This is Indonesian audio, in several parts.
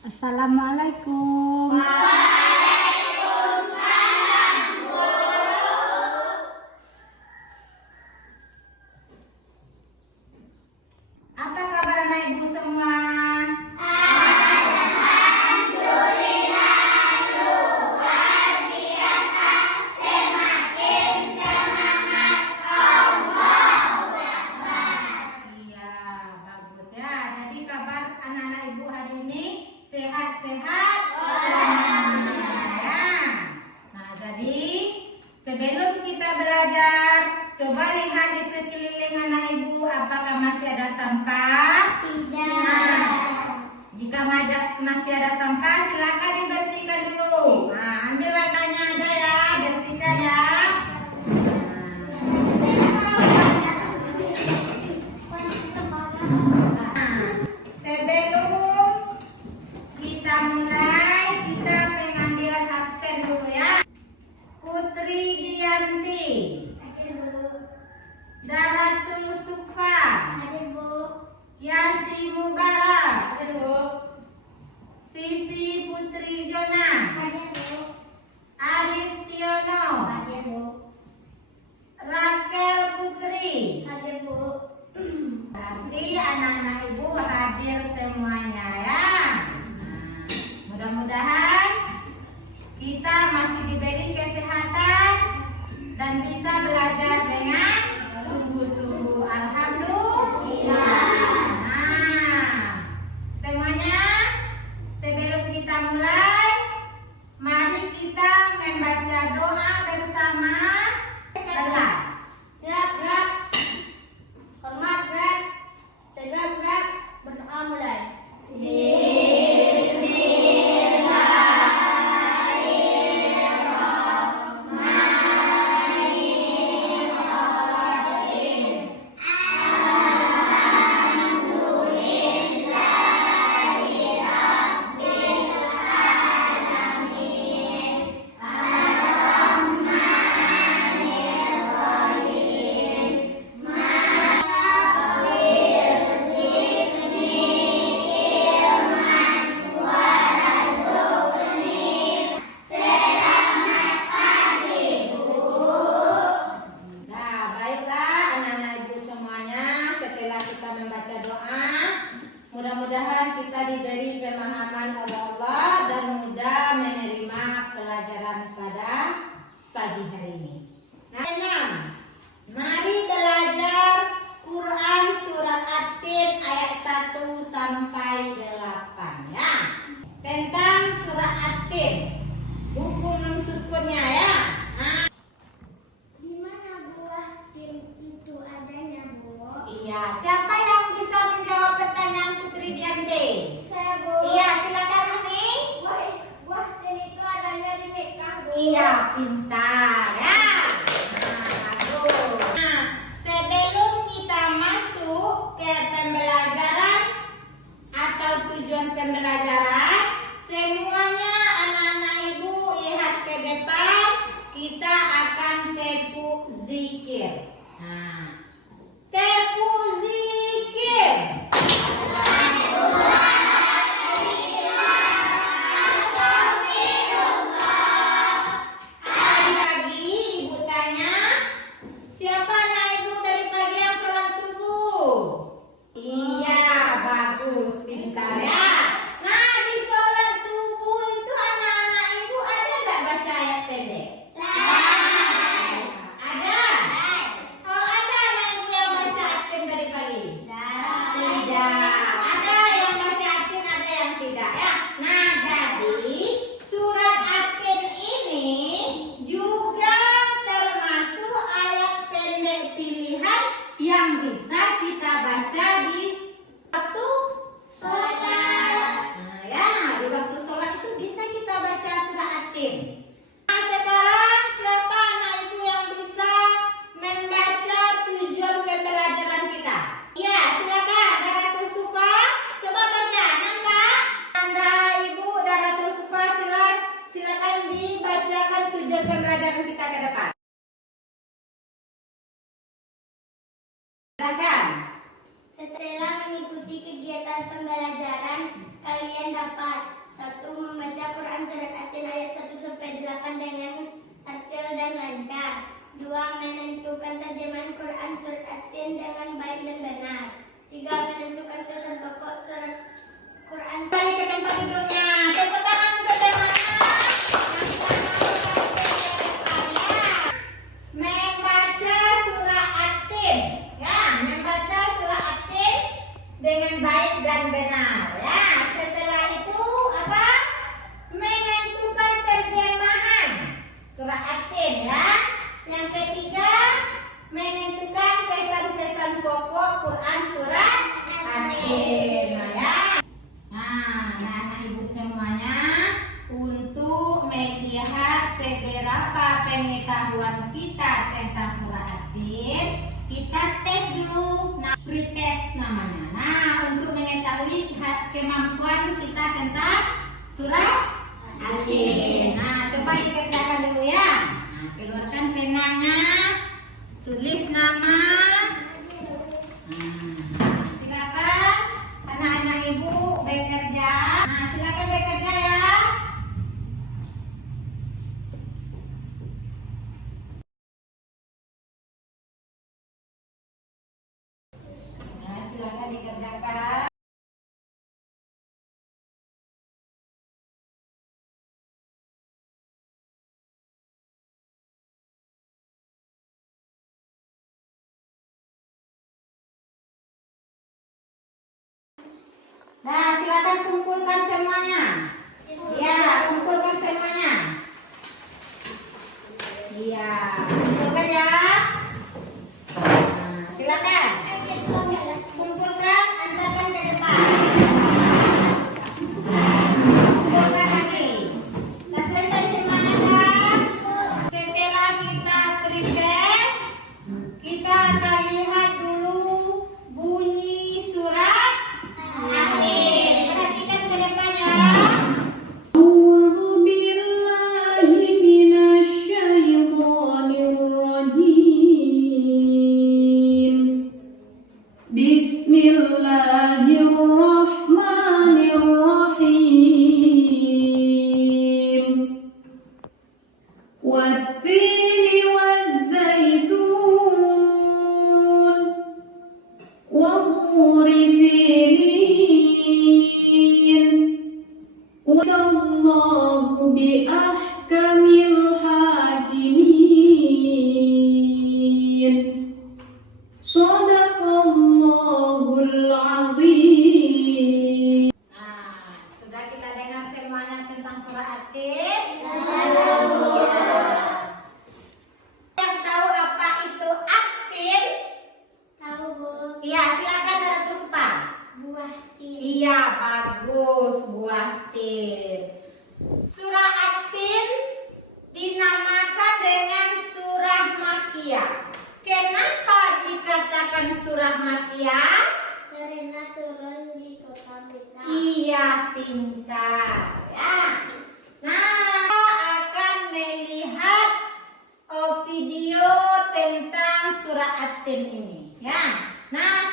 Assalamualaikum. Waalaikumsalam, Bu. Apa kabar anak ibu semua? Alhamdulillah, luar biasa, semakin semangat. Allahu Akbar. Iya, bagus ya. Jadi kabar anak-anak ibu hari ini sehat-sehat. Ya. Nah, jadi sebelum kita belajar, coba lihat di sekeliling anak ibu apakah masih ada sampah. Jika masih ada sampah, silakan dibersihkan dulu. Nah, ambil ladanya ada ya, bersihkan ya. Nah, sebelum kita mulai, kita pengambilan absen dulu ya. Putri Dianti, Daratul Sufa, Yasi Mubarak, Sisi Putri Jona, Arif Stiono, Rakel Putri. Berarti anak-anak ibu hadir semuanya ya. Nah, mudah-mudahan kita masih diberi kesehatan dan bisa belajar dengan sungguh-sungguh. Alhamdulillah. Nah, semuanya sebelum kita mulai, mari kita membaca doa bersama kelas. Berdoa mulai. Nah, baiklah anak-anak ibu semuanya, setelah kita membaca doa, mudah-mudahan kita diberi pemahaman oleh Allah dan mudah menerima pelajaran pada pagi hari ini. Nah, 6. Mari belajar Quran surat At-Tin ayat 1 sampai 8 ya. Tentang surat At-Tin. Hukum nun sukunnya ya. Nah, Di mana buah tin itu adanya, Bu? iya, siapa yang bisa menjawab pertanyaan Putri Dianti? Saya, Bu. Iya, silakan Ami. Buah tin itu adanya di Mekah, Bu. Iya, pintar ya. Nah, bagus. Nah, sebelum kita masuk ke pembelajaran atau tujuan pembelajaran, semuanya anak-anak ibu lihat ke depan. Kita akan tepu zikir. Nah, tepu zikir. Tadi pagi ibu tanya, siapa anak ibu tadi pagi yang sholat subuh? Iya, bagus, pintar ya. Nah, di sholat subuh itu anak-anak ibu ada nggak baca ayat pendek? Ada? Oh, ada anak ibu yang baca At-Tin tadi pagi? Tidak. Ada yang baca At-Tin, ada yang tidak ya. Nah, jadi surat At-Tin ini juga termasuk ayat pendek pilihan yang bisa kita baca di waktu sholat. Nah ya, di waktu sholat itu bisa kita baca surat At-Tin. Nah, sekarang siapa anak ibu yang bisa membaca tujuan pembelajaran kita? Iya, silakan Daratul Sufa, coba baca. Nampak? Anda ibu Daratul Sufa, silakan dibacakan tujuan pembelajaran kita ke depan. Silakan. Setelah mengikuti kegiatan pembelajaran, kalian dapat: 1. Membaca Quran surat At-Tin ayat 1 sampai 8 dengan tartil dan lancar. 2. Menentukan terjemahan Quran surat At-Tin dengan baik dan benar. 3. Menentukan pesan pokok surat Quran. Kembali ke tempat duduknya. Tepuk tangan untuk temanya. Membaca surah At-Tin. Ya, membaca surah At-Tin dengan baik dan benar. Ya, setelah itu apa? Menentukan terjemahan surah At-Tin ya. Yang ketiga, menentukan pesan-pesan pokok Quran surah At-Tin. Nah, ya. Nah, anak-anak ibu semuanya, untuk melihat seberapa pengetahuan kita tentang surah At-Tin, kita tes dulu, pretest namanya. Nah, untuk mengetahui kemampuan kita tentang surah At-Tin. Nah, coba dikerjakan dulu ya. Nah, keluarkan penanya, tulis nama. Nah, silakan anak-anak ibu bekerja. Nah, silakan bekerja ya. Nah, silakan dikerjakan. Nah, silakan kumpulkan semuanya. Ya, kumpulkan semuanya. Iya, kumpulkan ya. Nah, silakan. Kumpulkan, antarkan ke depan. Kumpulkan lagi. Sudah selesai semuanya kan? Setelah kita pretest, kita akan lihat dulu bunyi surat At-Tin. Perhatikan ke depan ya. أعوذ بالله من الشيطان الرجيم بسم الله الرحمن الرحيم والتين والزيتون وطور سينين والله بأحكم الحاكمين صدق الله العظيم. Nah, sudah kita dengar semuanya tentang surah At-Tin? Yang tahu apa itu At-Tin? Tahu, Bu? Iya, silakan dari terus depan. Buah tin. Iya, bagus, buah tin. Surah At-Tin dinamakan dengan surah Makkiyah. Kenapa dikatakan surah Makkiyah? Karena turun di kota Mekah. Iya, pintar ya. Nah, kita akan melihat video tentang surah At-Tin ini ya. Nah,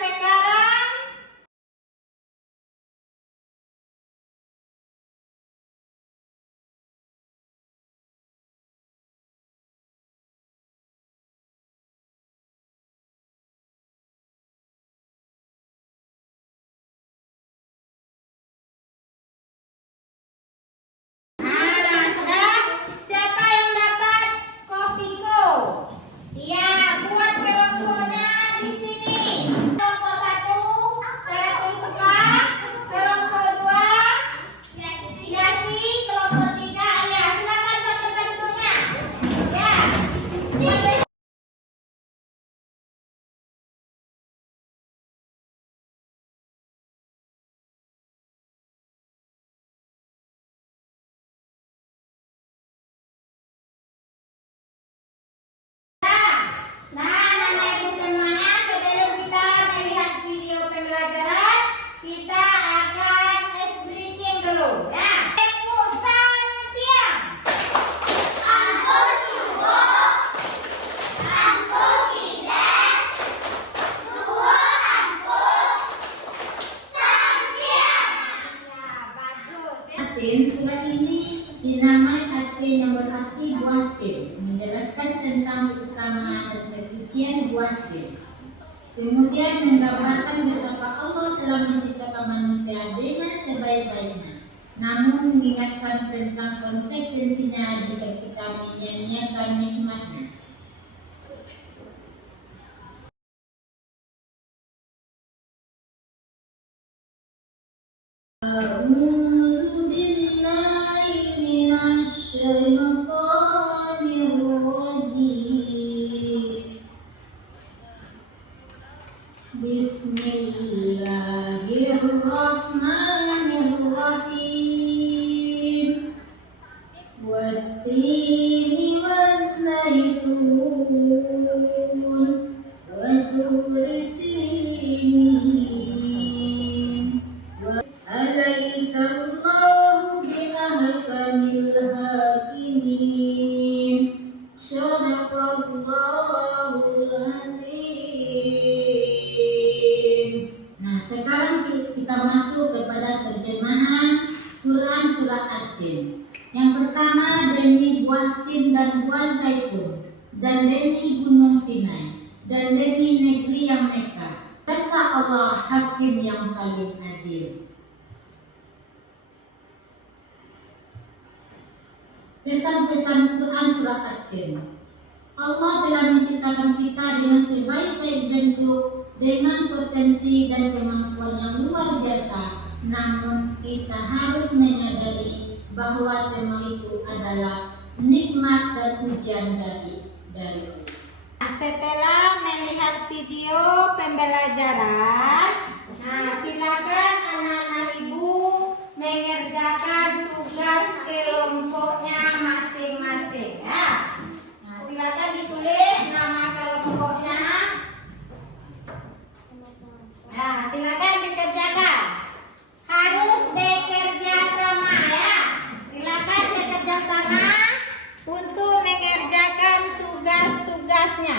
Atin, surat ini dinamai Atin yang berarti buah tin, menjelaskan tentang keutamaan dan kesucian buah tin. Kemudian menggambarkan betapa Allah telah menciptakan manusia dengan sebaik-baiknya, namun mengingatkan tentang konsekuensinya jika kita menyia-nyiakan nikmatnya. A'udzu billahi minasy syaithanir rajim. Bismillahirrahmanirrahim. Wattini wazzaitun wa turi sinin. Alaysa Allahu biahkamil hakimin. Shadaqallahul azim. Nah, sekarang kita masuk kepada terjemahan Quran Surah At-Tin. Yang pertama, demi buah tin dan buah zaitun, dan demi gunung Sinai, dan demi negeri yang Mekah. Kata Allah, Hakim yang paling adil. Pesan-pesan Quran Surah At-Tin. Allah telah menciptakan kita dengan sebaik-baik bentuk, dengan potensi dan kemampuan yang luar biasa. Namun kita harus menyadari bahwa semua itu adalah nikmat dan ujian dari Allah. Setelah melihat video pembelajaran, silakan anak-anak ibu mengerjakan tugas kelompoknya masing-masing. Silakan ditulis nama kelompoknya. Silakan dikerjakan. Harus bekerja sama ya. Silakan bekerja sama untuk mengerjakan tugas-tugasnya.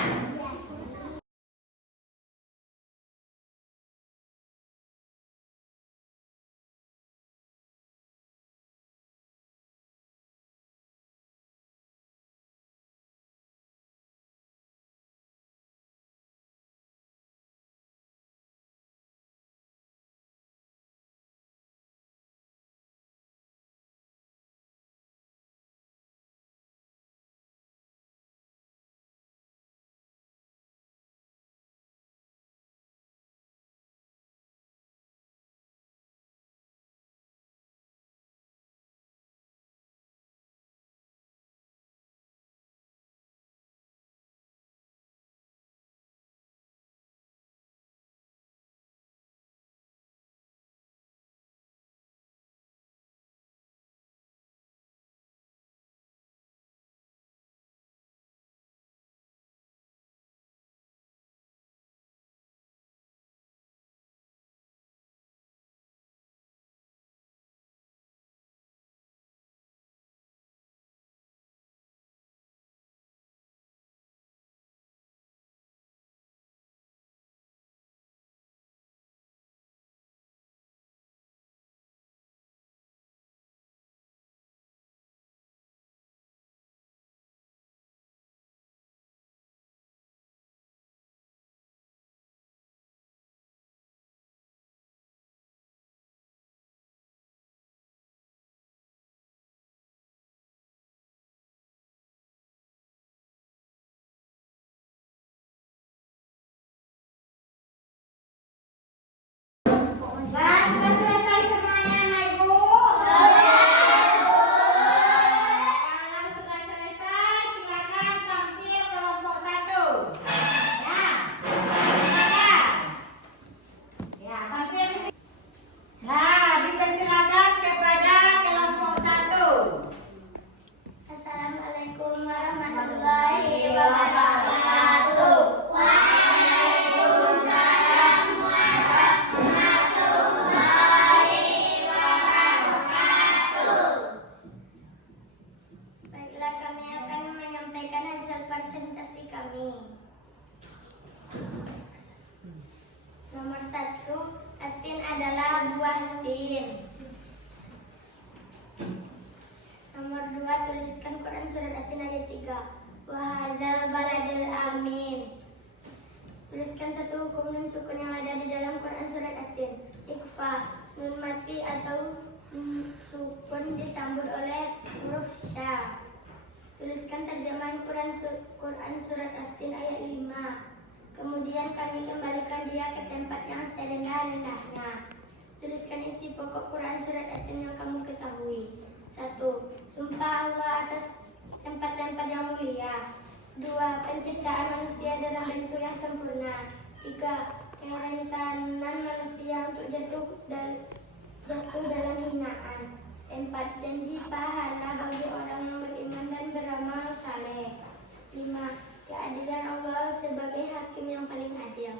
Sudah selesai semuanya, anak ibu? Kalau sudah selesai, silakan tampil kelompok 1. Ya, silakan. Ya, tampil di sini. Nah, dipersilakan kepada kelompok 1. Assalamualaikum warahmatullahi wabarakatuh. Baiklah, kami akan menyampaikan hasil presentasi kami. Nomor 1, Atin adalah buah tin. Tuliskan satu hukum nun sukun yang ada di dalam Quran surat At-Tin. Ikhfa, nun mati atau sukun disambut oleh huruf sya. Tuliskan terjemahan Quran surat At-Tin ayat 5. Kemudian kami kembalikan dia ke tempat yang serendah-rendahnya. Tuliskan isi pokok Quran surat At-Tin yang kamu ketahui. 1. Sumpah Allah atas tempat-tempat yang mulia. 2. Penciptaan manusia dalam bentuk yang sempurna. 3. Kerentanan manusia untuk jatuh dalam hinaan. 4. Janji pahala bagi orang yang beriman dan beramal saleh. 5. Keadilan Allah sebagai hakim yang paling adil.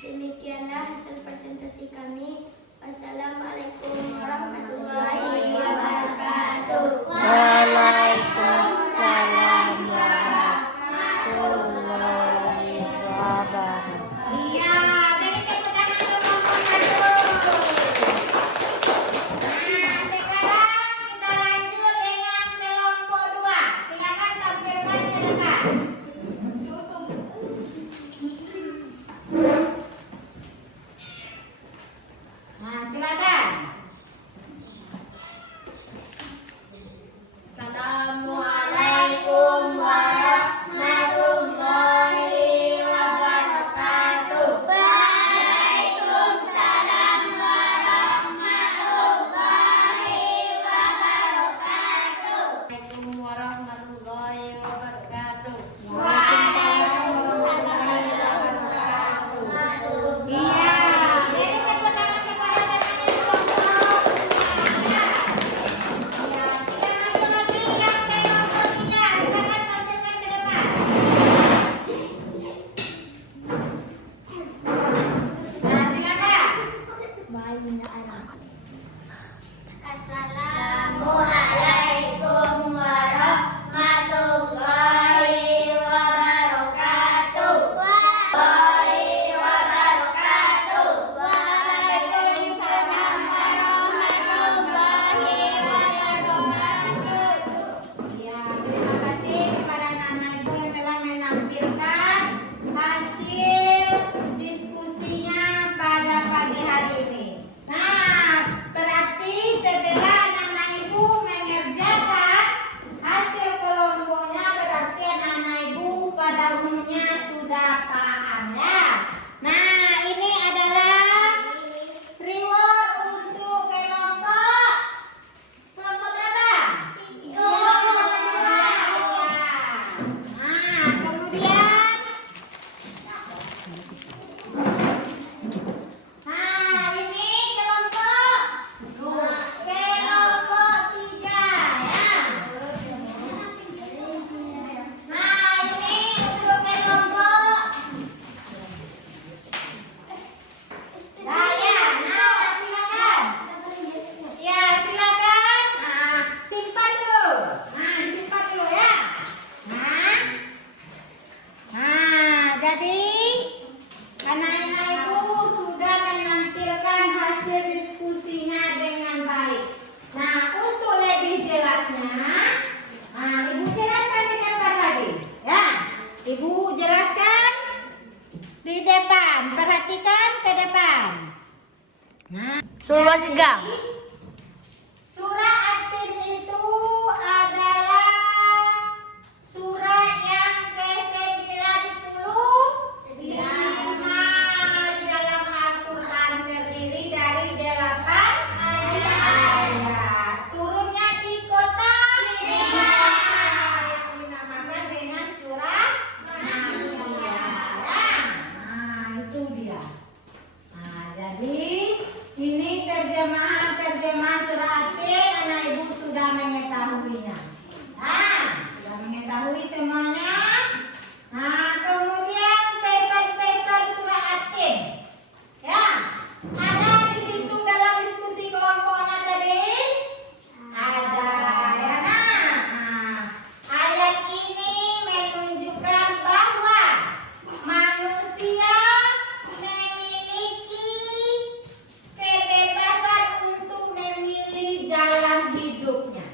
Demikianlah hasil presentasi kami. Wassalamualaikum warahmatullahi wabarakatuh. Waalaikumsalam warahmatullahi wabarakatuh. Iya, beri tepuk tangan untuk kelompok 1. Nah, sekarang kita lanjut dengan kelompok 2. Silakan tampilkan ke depan. Nah, silakan. Assalamualaikum warahmatullahi wabarakatuh. Waalaikumsalam warahmatullahi wabarakatuh. Assalamualaikum warahmatullahi wabarakatuh. Iya, beri tepuk tangan kepada teman-teman kelompok. Iya, kita masuk lagi yang kelompok 3. Silakan tampilkan ke depan. Nah, silakan. Assalamualaikum warahmatullahi wabarakatuh. Waalaikumsalam warahmatullahi wabarakatuh. Ya, terima kasih kepada anak-anak ibu yang telah menampilkan hasil diskusinya pada pagi hari ini. Nah, berarti setelah anak-anak ibu mengerjakan hasil kelompoknya, berarti anak-anak ibu pada umumnya sudah paham ya. Nah, ini adalah reward untuk kelompok berapa? Nah, kemudian ini kelompok 3 ya. Nah, ini untuk kelompok saya. Nah, silakan. Ya, silakan. Nah, simpan dulu. Nah, disimpan dulu ya. Nah, jadi anak-anak ibu sudah menampilkan hasil diskusinya dengan baik. Nah, untuk lebih jelasnya, ibu jelaskan di depan lagi. Ya, ibu jelaskan di depan. Perhatikan ke depan. Nah, Surah Segang. surah At-Tin itu adalah surah yang ke-95 di dalam Al-Quran, terdiri dari 8 ayat. Turunnya di kota Medina yang dinamakan dengan surah Makkiyah. Nah, itu dia. Nah, jadi ini terjemahan surah At-Tin, anak ibu sudah mengetahuinya. Nah, sudah mengetahui semuanya. Nah, kemudian pesan-pesan surah At-Tin. Ya, ada di situ dalam diskusi kelompoknya tadi. Ada ya. Nah, ayat ini menunjukkan bahwa manusia memiliki kebebasan untuk memilih jalan hidupnya.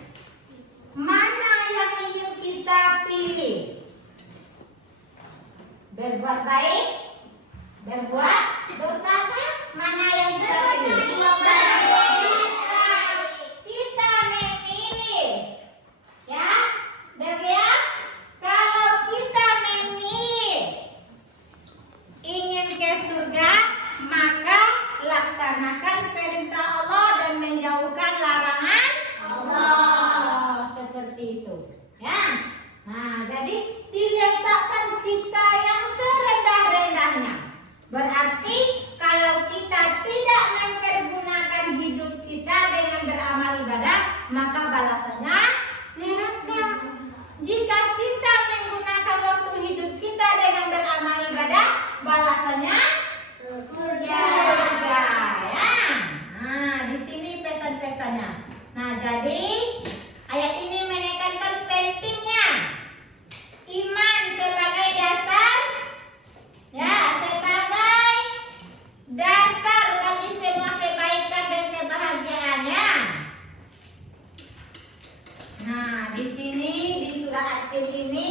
melaksanakan perintah Allah dan menjauhkan larangan Allah. Seperti itu. Ya. Nah, jadi diletakkan kita yang serendah-rendahnya. Berarti kalau kita tidak mempergunakan hidup kita dengan beramal ibadah, maka balasannya neraka. Jika kita menggunakan waktu hidup kita dengan beramal ibadah, balasannya surga. Ya. Nah, di sini pesan-pesannya. Nah, jadi ayat ini menekankan pentingnya iman sebagai dasar, ya, sebagai dasar bagi semua kebaikan dan kebahagiaannya. Nah, di sini di surah At-Tin ini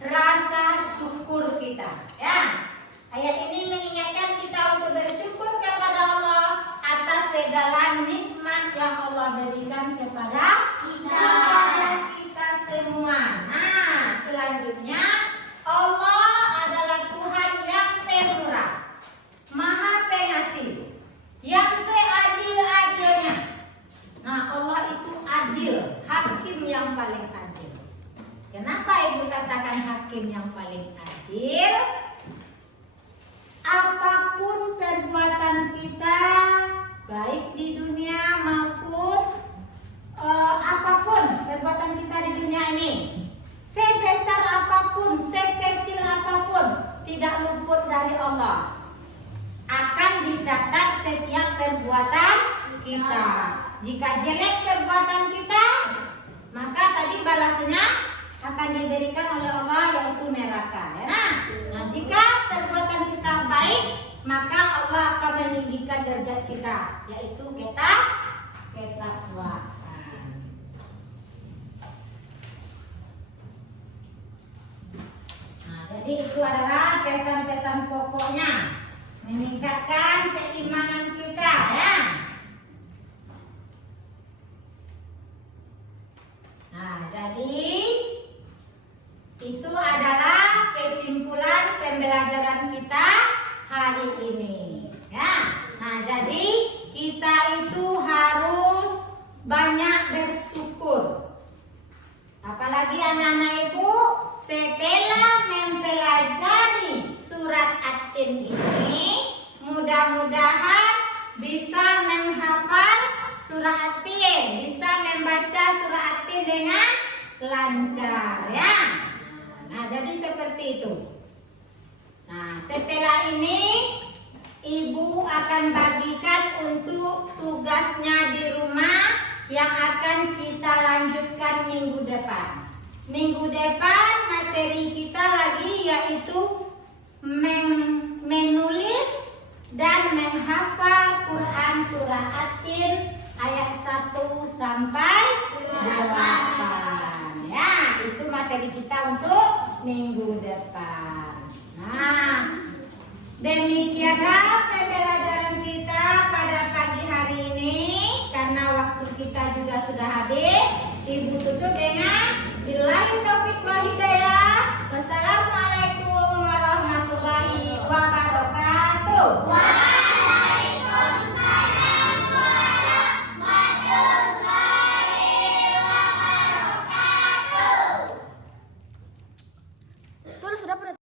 rasa syukur kita, ya. Ayat ini mengingatkan kita untuk bersyukur kepada Allah atas segala nikmat yang Allah berikan kepada kita semua. Nah, selanjutnya Allah adalah Tuhan yang pemurah, Maha Pengasih, yang seadil-adilnya. Nah, Allah itu adil, hakim yang paling adil. Kenapa Ibu katakan hakim yang paling adil? Apapun perbuatan kita, baik di dunia maupun apapun perbuatan kita di dunia ini, sebesar apapun, sekecil apapun, tidak luput dari Allah. Akan dicatat setiap perbuatan kita. Jika jelek perbuatan kita, maka tadi balasannya akan diberikan oleh Allah, yaitu neraka. Ya, nah, jika perbuatan kita baik, maka Allah akan meninggikan derajat kita, yaitu ketakwaan. Nah, jadi itu adalah pesan-pesan pokoknya, meningkatkan keimanan kita, ya. Nah, jadi itu adalah kesimpulan pembelajaran kita hari ini, ya. Nah, jadi kita itu harus banyak bersyukur. Apalagi anak-anak Ibu, setelah mempelajari surat At-Tin ini, mudah-mudahan bisa menghafal surah At-Tin, bisa membaca surah At-Tin dengan lancar, ya. Nah, jadi seperti itu. Nah, setelah ini Ibu akan bagikan untuk tugasnya di rumah yang akan kita lanjutkan minggu depan. Minggu depan materi kita lagi yaitu menulis dan menghafal Quran surah At-Tin ayat 1 sampai 8. Ya, itu materi kita untuk minggu depan. Nah, demikianlah pembelajaran kita pada pagi hari ini. Karena waktu kita juga sudah habis, Ibu tutup dengan billahi taufiq wal hidayah. Wassalamualaikum warahmatullahi wabarakatuh.